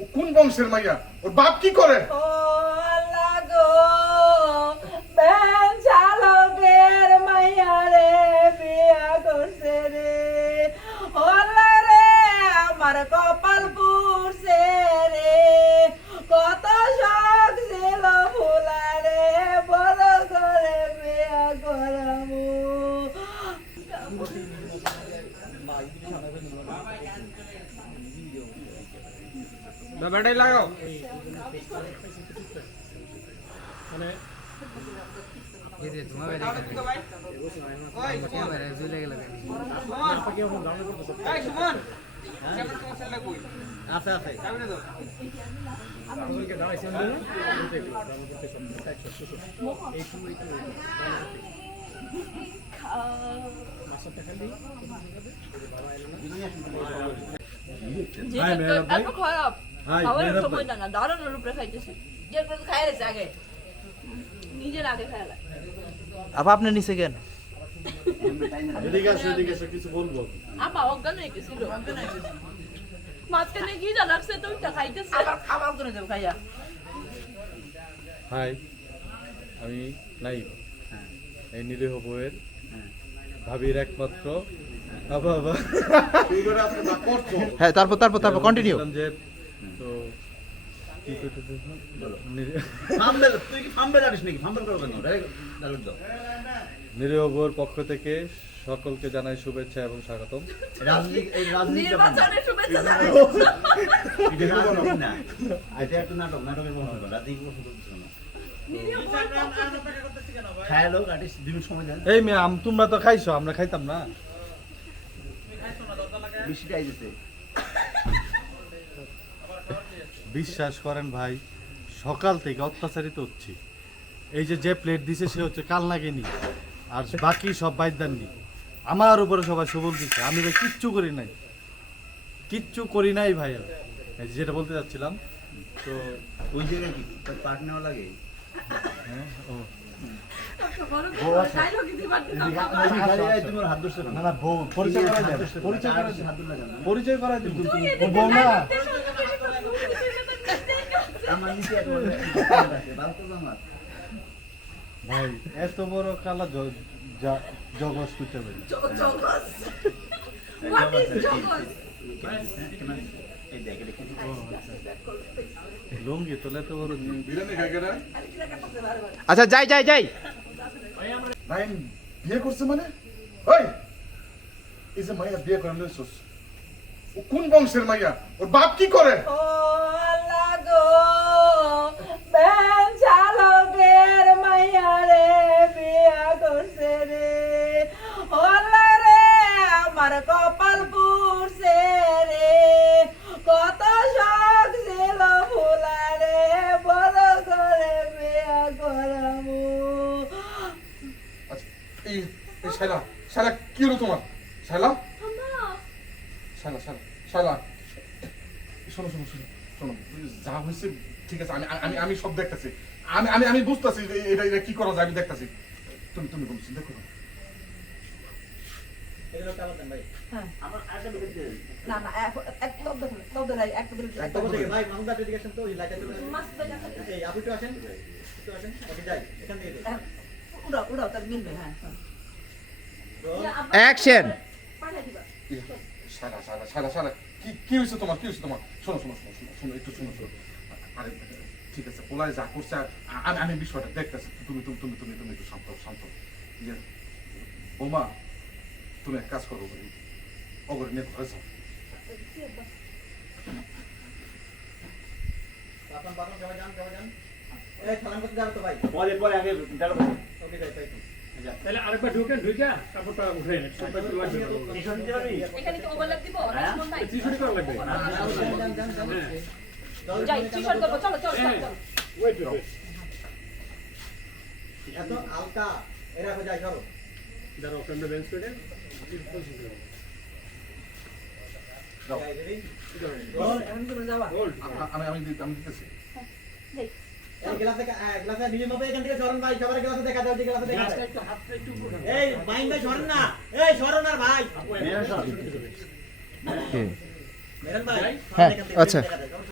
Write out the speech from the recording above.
ও কোন বংশের মাইয়া? ওর বাপ কি করে? તો બેટા લાગો અને ये दे तुम्हारा बेटा ओए कैमरा है जुले के लगे सुमन ए सुमन कैमरा कौन सा लगे आफे आफे कैमरा दो हम के गाँव से अंदर देखो गाँव में तो सब एक सौ सौ एक सौ एक मास्टर खाली बाबा आए ना जी आपको खराब খাওয়ার সময় না দাঁড়ানোর উপরে খাইতেছি যে করে খাই আগে নিজের আগে খাইলা আপা আপনি নিচে কেন এদিকে আছে এদিকে আছে কিছু বলব। আমা অজ্ঞান হয়ে গেছিল। অজ্ঞান হয়ে গেছিল মাঝখানে কি যা লাগছে তো খাইতেছে আবার আবার করে দেব খাইয়া। হাই আমি নাইব এই নিরীহ বইয়ের ভাবির একমাত্র আবা আবা তুই করে আজকে যা করছ। হ্যাঁ তারপর তারপর তারপর কন্টিনিউ যে তো পক্ষ থেকে সকলকে জানাই শুভেচ্ছা এবং স্বাগতম। এই মেয়ে আম তোমরা তো খাইছো আমরা খাইতাম না। বৃষ্টিটা আইতেছে। বিশ্বাস করেন ভাই সকাল থেকে অত্যাচারিত হচ্ছি। এই যে যে প্লেট দিছে সে হচ্ছে কাল লাগেনি আর বাকি সব বাইদাননি আমার উপরে সবাই সবল দিচ্ছে আমি ভাই কিচ্ছু করি নাই। কিচ্ছু করি নাই ভাই যেটা বলতে যাচ্ছিলাম তো ওই জায়গায় কি পার্ট নেওয়া লাগে? হ্যাঁ ও। পরিচয় করা পরিচয় করা বউ না। আমার নিচে একটা আছে, ভালো তো ভাই এত বড় কালা পারি জগস হোয়াট ইজ জগস? এই দেখ, এটা কি? লুঙ্গি তোলে এত বড়। আচ্ছা যাই যাই যাই। ভাই বিয়ে করছে মানে? ওই! এই যে মাইয়া বিয়ে করে লইছস। ও কোন বংশের মাইয়া? ওর বাপ কি করে? ও বিয়া রে। ওলা রে আমার কপাল পুড়ছে রে। কত শখ ছিল ফুলা রে বড় করে বিয়া করামু আচ্ছা এই শালা শালা কি হলো তোমার? শালা? শালা শালা শালা। শোনো শোনো শোনো শোনো যা হয়েছে ঠিক আছে আমি আমি আমি সব দেখতেছি। আমি আমি আমি বুঝতেছি যে এটা এটা কি করা যায় আমি দেখতেছি। তুমি তুমি বলছি দেখো। হ্যাঁ। হ্যাঁ অ্যাকশন শালা শালা শালা শালা কি কি হয়েছে তোমার কি হয়েছে তোমার? শোনো শোনো শোনো শোনো শোনো একটু শোনো শোনো। আরে ঠিক আছে পোলায় যা করছে আর আমি আমি বিষয়টা দেখতেছি। তুমি তুমি তুমি তুমি তুমি একটু শান্ত শান্ত। ইয়ে বৌমা তুমি এক কাজ করো অগরে নিয়ে ঘরে যাও। তাহলে আরেকবার ঢুকেন ঢুকে তারপরটা উঠে টিউশন দিতে পারবি? করা লাগবে। যাই করব চলো চলো চলো। এত এরা যাই। দাঁড়াও বেঞ্চ করে আমি আমি আমি দিতেছি। দেখ। এই গ্লাসে কা- আহ, গ্লাসে নিজের মতো এখান থেকে সরেন ভাই, সবার গ্লাসে দেখা দাও, যে গ্লাসে দেখা গ্লাসটা যায়। একটু হাতটা একটু উপরে এই, মাইন ভাই, সরেন না। এই, সরো না ভাই। মেরান ভাই হ্যাঁ, আচ্ছা।